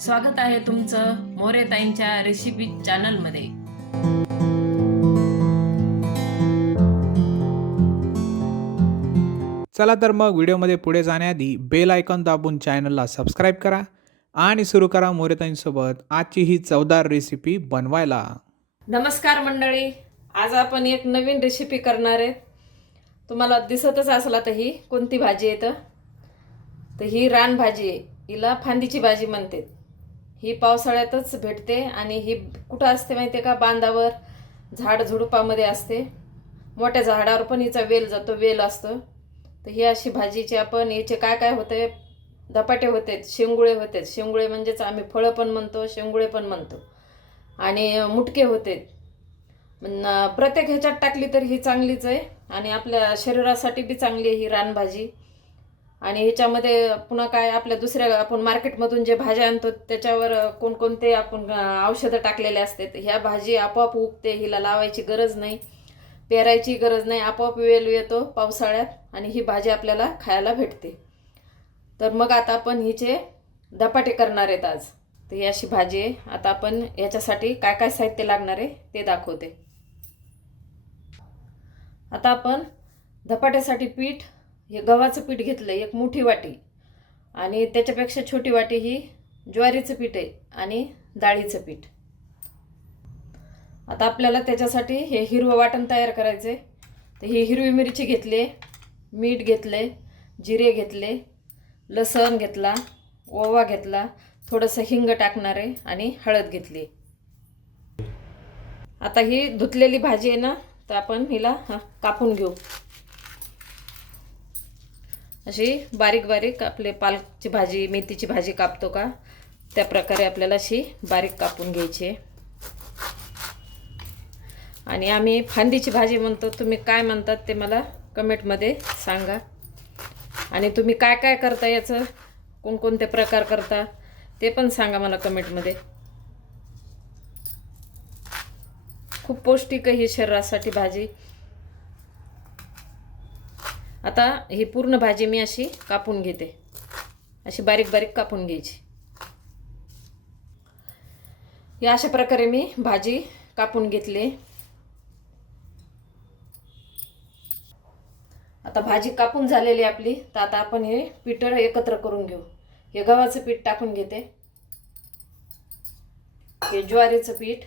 स्वागत आहे तुमचं मोरेताईंच्या रेसिपी चॅनलमध्ये चला तर मग व्हिडिओमध्ये पुढे जाण्याआधी बेल आयकॉन दाबून चॅनलला सबस्क्राईब करा आणि सुरू करा मोरेताईंसोबत आजची ही चवदार रेसिपी बनवायला. नमस्कार मंडळी आज आपण एक नवीन रेसिपी करणार आहे. तुम्हाला दिसतच असेल आता ही कोणती भाजी आहे तर. तर ही रानभाजी आहे. हिला फांदीची भाजी म्हणते ही पावसाळ्यातच भेटते आणि ही कुठं असते माहिती आहे का? बांधावर झाड झुडुपामध्ये असते. मोठ्या झाडावर पण हिचा वेल जातो वेल असतो. तर ही अशी भाजीची आपण हिचे काय काय होते? धपाटे होते शेंगुळे होते. शेंगुळे म्हणजेच आम्ही फळं पण म्हणतो शेंगुळे पण म्हणतो. आणि मुटके होते. प्रत्येक ह्याच्यात टाकली तर ही चांगलीच आहे. आणि आपल्या शरीरासाठी बी चांगली आहे ही रानभाजी. आणि ह्याच्यामध्ये पुन्हा काय आपल्या दुसऱ्या आपण मार्केटमधून जे भाज्या आणतो त्याच्यावर कोणकोणते आपण औषधं टाकलेले असतात ह्या भाजी आपोआप उगते हिला लावायची गरज नाही. पेरायची गरज नाही आपोआप वेल येतो पावसाळ्यात आणि ही भाजी आपल्याला खायला भेटते. तर मग आता आपण हिचे धपाटे करणार आहेत आज. तर ही अशी भाजी आहे. आता आपण याच्यासाठी काय काय साहित्य लागणार आहे ते दाखवते. आता आपण धपाट्यासाठी पीठ हे गव्हाचं पीठ घेतलं एक मोठी वाटी. आणि त्याच्यापेक्षा छोटी वाटी ही ज्वारीचं पीठ आहे आणि डाळीचं पीठ. आता आपल्याला त्याच्यासाठी हे हिरवं वाटण तयार करायचं आहे तर ही हिरवी मिरची घेतली मीठ घेतले जिरे घेतले लसण घेतला ओवा घेतला थोडंसं हिंग टाकणार आहे आणि हळद घेतली आता ही धुतलेली भाजी आहे ना तर आपण हिला हा, कापून घेऊ. अशी बारीक बारीक आपले पालकची भाजी मेथीची भाजी कापतो का? त्या प्रकारे आपल्याला अशी बारीक कापून घ्यायची आहे. आणि आम्ही फांदीची भाजी म्हणतो. तुम्ही काय म्हणतात ते मला कमेंटमध्ये सांगा. आणि तुम्ही काय काय करता याचं कोणकोणते प्रकार करता ते पण सांगा मला कमेंटमध्ये. खूप पौष्टिक आहे ही शरीरासाठी भाजी. आता ही पूर्ण भाजी मी अशी कापून घेते. अशी बारीक बारीक कापून घ्यायची. या अशा प्रकारे मी भाजी कापून घेतली. आता भाजी कापून झालेली आपली. तर आता आपण हे पीठ एकत्र करून घेऊ. हे गव्हाचं पीठ टाकून घेते. हे ज्वारीचं पीठ.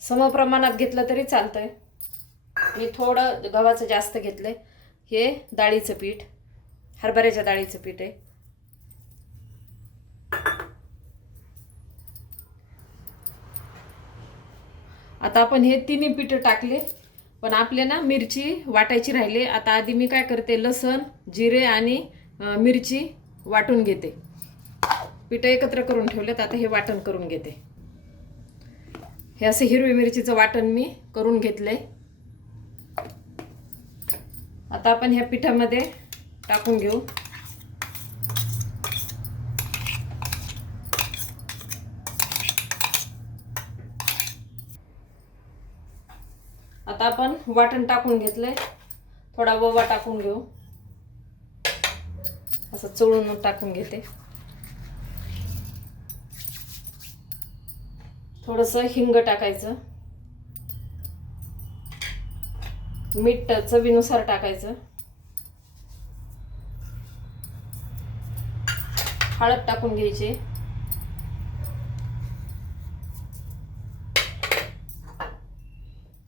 समप्रमाणात घेतलं तरी चालतंय. मी थोडं गव्हाचं जास्त घेतलंय. हे डाळीचं पीठ हरभऱ्याच्या डाळीचं पीठ आहे. आता आपण हे तिन्ही पीठं टाकले पण आपले ना मिरची वाटायची राहिली. आता आधी मी काय करते लसण जिरे आणि मिरची वाटून घेते. पिठं एकत्र करून ठेवलेत आता हे वाटण करून घेते. हे असं हिरवी मिरचीचं वाटण मी करून घेतलंय. आता आपण ह्या पिठामध्ये टाकून घेऊ. आता आपण वाटण टाकून घेतलंय. थोडा ववा टाकून घेऊ. असं चोळून टाकून घेते. थोडंसं हिंग टाकायचं. मीठ चवीनुसार टाकायचं. हळद टाकून घ्यायची.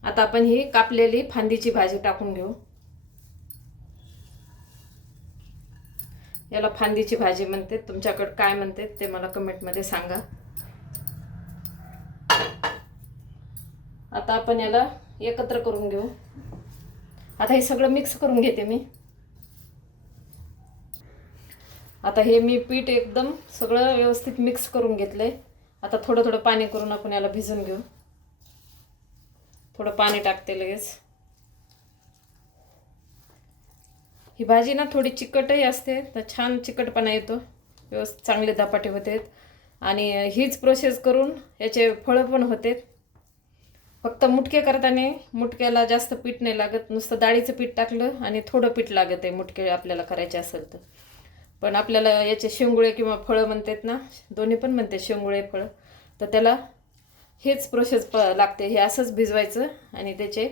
आता आपण ही कापलेली फांदीची भाजी टाकून घेऊ. याला फांदीची भाजी म्हणते. तुमच्याकडे काय म्हणते ते मला कमेंटमध्ये सांगा. आता आपण याला एकत्र करून घेऊ. आता हे सगळं मिक्स करून घेते मी. आता हे मी पीठ एकदम सगळं व्यवस्थित मिक्स करून घेतलंय. आता थोडं थोडं पाणी करून आपण याला भिजून घेऊ. थोडं पाणी टाकते लगेच. ही भाजी ना थोडी चिकटही असते तर छान चिकटपणा येतो. व्यवस्थित चांगले धपाटे होते आणि हीच प्रोसेस करून याचे फळं पण होते फक्त मुटके करताना मुटक्याला जास्त पीठ नाही लागत नुसतं डाळीचं पीठ टाकलं आणि थोडं पीठ लागत आहे मुटके आपल्याला करायचे असेल तर. पण आपल्याला याचे शेंगुळे किंवा फळं म्हणतात ना दोन्ही पण म्हणते शेंगुळे फळं. तर त्याला हेच प्रोसेस प लागते हे असंच भिजवायचं आणि त्याचे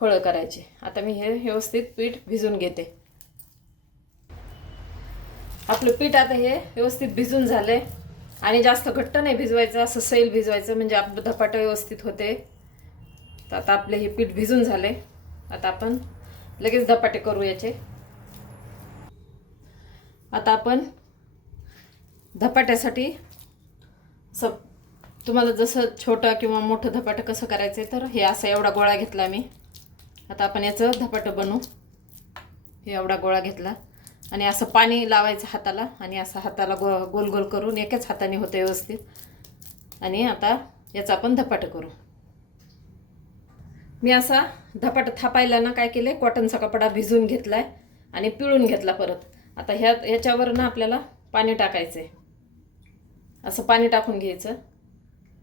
फळं करायचे. आता मी हे व्यवस्थित पीठ भिजून घेते. आपलं पीठ आता हे व्यवस्थित भिजून झालं आहे आणि जास्त घट्ट नाही भिजवायचं असं सैल भिजवायचं म्हणजे आपलं धपाटं व्यवस्थित होते. तर आता आपले हे पीठ भिजून झाले आता आपण लगेच धपाटे करू याचे. आता आपण धपाट्यासाठी स तुम्हाला जसं छोटं किंवा मोठं धपाटं कसं करायचं आहे तर हे असा एवढा गोळा घेतला मी. आता आपण याचं धपाटं बनवू. हे एवढा गोळा घेतला. आणि असं पाणी लावायचं हाताला आणि असं हाताला गो गोल गोल करून एकाच हाताने होतं व्यवस्थित. आणि आता याचा आपण धपाट करू. मी असा धपाट थापायला ना काय केलं कॉटनचा कपडा भिजवून घेतला आहे आणि पिळून घेतला परत. आता ह्या ह्याच्यावर ना आपल्याला पाणी टाकायचं आहे असं पाणी टाकून घ्यायचं.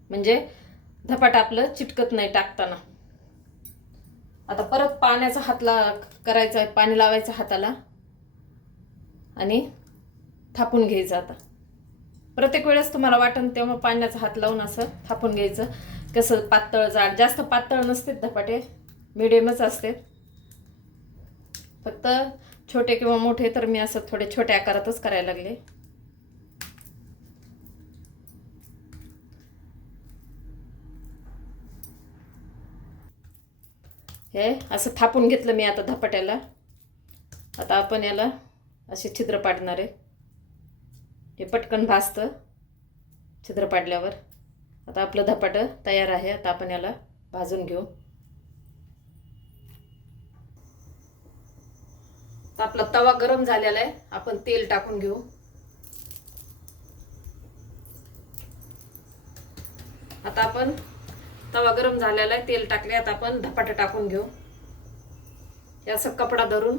म्हणजे धपाट आपलं चिटकत नाही टाकताना. आता परत पाण्याचा हातला करायचा आहे पाणी लावायचं हाताला. आणि थापून घ्यायचं आता. प्रत्येक वेळेस तुम्हाला वाटन तेव्हा पाण्याचा हात लावून असं थापून घ्यायचं. कसं पातळ जाड जास्त पातळ नसते धपाटे मिडियमच असते. फक्त छोटे किंवा मोठे तर मी असं थोडे छोट्या आकारातच करायला लागले. हे असं थापून घेतलं मी आता धपाट्याला. आता आपण याला असे छिद्र पाडणार. आहे हे पटकन भाजतं छिद्र पाडल्यावर. आता आपलं धपाटं तयार आहे आता आपण याला भाजून घेऊ. आपला तवा गरम झालेला आहे आपण तेल टाकून घेऊ. आता आपण तवा गरम झालेला आहे तेल टाकले आता आपण धपाटं टाकून घेऊ. याचा असं कपडा धरून.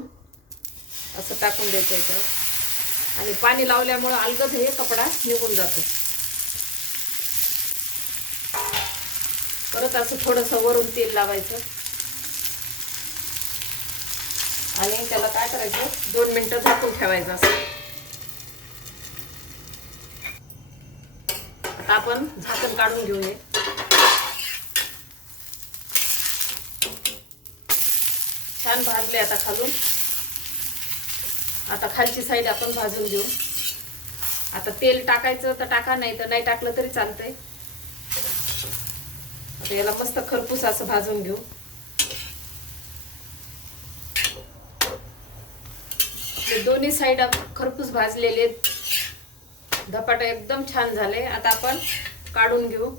असं टाकून द्यायचं याच्यावर आणि पाणी लावल्यामुळं अलगद हे कपडा निघून जातो. परत असं थोडंसं वरून तेल लावायचं. आणि त्याला काय करायचं? दोन मिनटं झाकून ठेवायचं असं. आता आपण झाकण काढून घेऊ हे छान भाजले आता खालून. आता खालची साईड आपण भाजून घेऊ. आता तेल टाकायचं तर टाका नाही तर नाही टाकलं तरी चालतंय. आता याला मस्त खरपूस असं भाजून घेऊ. दोन्ही साईड खरपूस भाजलेले आहेत. धपाटे एकदम छान झाले. आता आपण काढून घेऊ.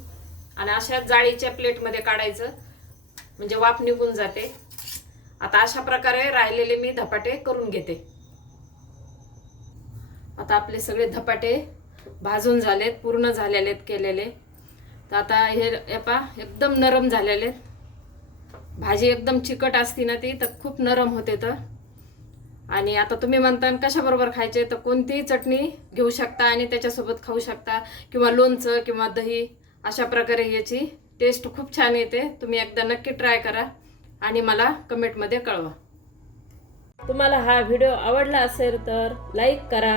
आणि अशा जाळीच्या प्लेटमध्ये काढायचं. म्हणजे वाफ निघून जाते. आता अशा प्रकारे राहिलेले मी धपाटे करून घेते. आता आपले सगळे धपाटे भाजून झालेत पूर्ण झालेले आहेत केलेले. तर आता हे एपा एकदम नरम झालेले आहेत भाजी एकदम चिकट असती ना ती तर खूप नरम होते तर. आणि आता तुम्ही म्हणता कशाबरोबर खायचे? तर कोणतीही चटणी घेऊ शकता आणि त्याच्यासोबत खाऊ शकता. किंवा लोणचं किंवा दही अशा प्रकारे याची टेस्ट खूप छान येते. तुम्ही एकदा नक्की ट्राय करा आणि मला कमेंटमध्ये कळवा. तुम्हाला हा व्हिडिओ आवडला असेल तर लाईक करा.